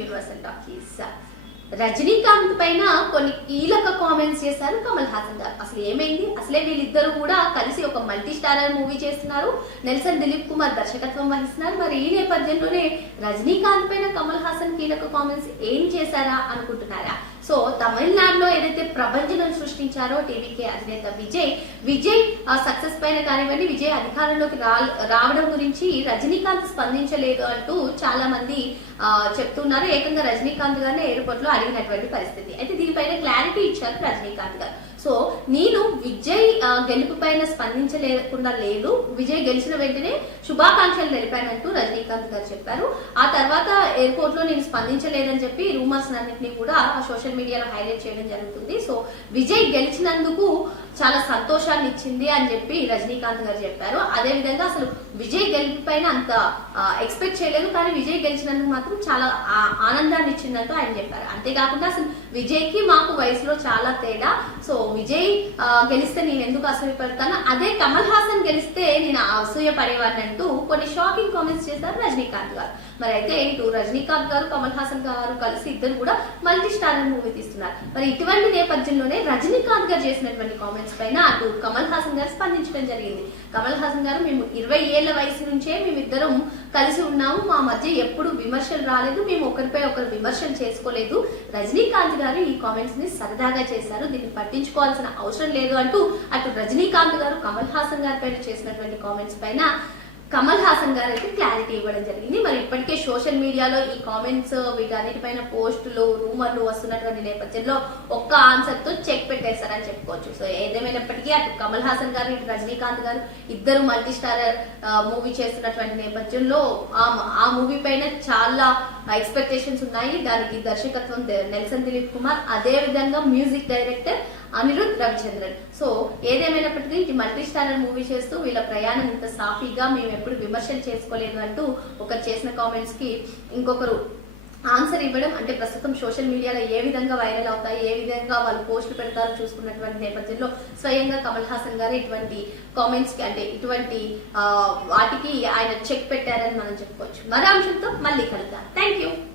Universal talkies. Rajinikanth పైన కొన్ని కీలక కామెంట్స్ చేశారు కమల్ హాసన్ గారు. అసలు ఏమైంది? అసలే వీళ్ళిద్దరు కూడా కలిసి ఒక మల్టీ స్టారర్ మూవీ చేస్తున్నారు. నెల్సన్ దిలీప్ కుమార్ దర్శకత్వం వహిస్తున్నారు. మరి ఈ నేపథ్యంలోనే రజనీకాంత్ పైన కమల్ హాసన్ కీలక కామెంట్స్ ఏం చేశారా అనుకుంటున్నారా? సో తమిళనాడులో ఏదైతే ప్రపంచం సృష్టించారో టీవీకే అధినేత విజయ్ సక్సెస్ పైన కానివ్వండి, విజయ్ అధికారంలోకి రావడం గురించి రజనీకాంత్ స్పందించలేదు అంటూ చాలా మంది చెప్తున్నారు. ఏకంగా రజనీకాంత్ గారిని ఎయిర్పోర్ట్ లో అడిగినటువంటి పరిస్థితి. అయితే దీనిపైన క్లారిటీ ఇచ్చారు రజనీకాంత్ గారు. సో నేను విజయ్ గెలుపు పైన స్పందించలేకుండా లేదు, విజయ్ గెలిచిన వెంటనే శుభాకాంక్షలు తెలిపానంటూ రజనీకాంత్ గారు చెప్పారు. ఆ తర్వాత ఎయిర్పోర్ట్ లో నేను స్పందించలేదని చెప్పి రూమర్స్ అన్నింటినీ కూడా సోషల్ మీడియాలో హైలైట్ చేయడం జరుగుతుంది. సో విజయ్ గెలిచినందుకు చాలా సంతోషాన్ని ఇచ్చింది అని చెప్పి రజనీకాంత్ గారు చెప్పారు. అదే విధంగా అసలు విజయ్ గెలుపు పైన అంత ఎక్స్పెక్ట్ చేయలేదు, కానీ విజయ్ గెలిచినందుకు మాత్రం చాలా ఆనందాన్ని ఇచ్చిందంటూ ఆయన చెప్పారు. అంతేకాకుండా అసలు విజయ్ కి మాకు వయసులో చాలా తేడా. సో విజయ్ గెలిస్తే నేను ఎందుకు అసూయ పడతాను, అదే కమల్ హాసన్ గెలిస్తే నేను అసూయ పడేవాడిని అంటూ కొన్ని షాకింగ్ కామెంట్స్ చేశారు రజనీకాంత్ గారు. మరి అయితే ఇటు రజనీకాంత్ గారు కమల్ హాసన్ గారు కలిసి ఇద్దరు కూడా మల్టీ స్టారర్ మూవీ తీస్తున్నారు. మరి ఇటువంటి నేపథ్యంలోనే రజనీకాంత్ గారు చేసినటువంటి కామెంట్స్ పైన అటు కమల్ హాసన్ గారు స్పందించడం జరిగింది. కమల్ హాసన్ గారు, మేము 20 ఏళ్ల వయసు నుంచే మేమిద్దరం కలిసి ఉన్నాము, మా మధ్య ఎప్పుడు విమర్శలు రాలేదు, మేము ఒకరిపై ఒకరు విమర్శలు చేసుకోలేదు. రజనీకాంత్ గారు ఈ కామెంట్స్ ని సరదాగా చేశారు, దీన్ని పట్టించుకోవాల్సిన అవసరం లేదు అంటూ అటు రజనీకాంత్ గారు కమల్ హాసన్ గారి పైన చేసినటువంటి కామెంట్స్ పైన కమల్ హాసన్ గారు అయితే క్లారిటీ ఇవ్వడం జరిగింది. మరి ఇప్పటికే సోషల్ మీడియాలో ఈ కామెంట్స్ వీటన్నిటిపైన పోస్టులు రూమర్లు వస్తున్నటువంటి నేపథ్యంలో ఒక్క ఆన్సర్ తో చెక్ పెట్టేశారని చెప్పుకోవచ్చు. సో ఏదేమైనప్పటికీ అటు కమల్ హాసన్ గారు ఇటు రజనీకాంత్ గారు ఇద్దరు మల్టీ స్టారర్ మూవీ చేస్తున్నటువంటి నేపథ్యంలో ఆ మూవీ పైన చాలా ఎక్స్పెక్టేషన్స్ ఉన్నాయి. దానికి దర్శకత్వం నెల్సన్ దిలీప్ కుమార్, అదే విధంగా music director Anirudh Ravichandran. So ఏదేమైనప్పటికీ ఇది మల్టీ స్టారర్ మూవీ చేస్తూ వీళ్ళ ప్రయాణం ఇంత సాఫీగా మేము ఎప్పుడు విమర్శలు చేసుకోలేదు అంటూ ఒకరు చేసిన కామెంట్స్ కి ఇంకొకరు ఆన్సర్ ఇవ్వడం, అంటే ప్రస్తుతం సోషల్ మీడియాలో ఏ విధంగా వైరల్ అవుతాయి, ఏ విధంగా వాళ్ళు పోస్టులు పెడతారో చూసుకున్నటువంటి నేపథ్యంలో స్వయంగా కమల్ హాసన్ గారు ఇటువంటి కామెంట్స్ కి, అంటే ఇటువంటి వాటికి ఆయన చెక్ పెట్టారని మనం చెప్పుకోవచ్చు. మరో అంశంతో మళ్ళీ కలుద్దాం. Thank you.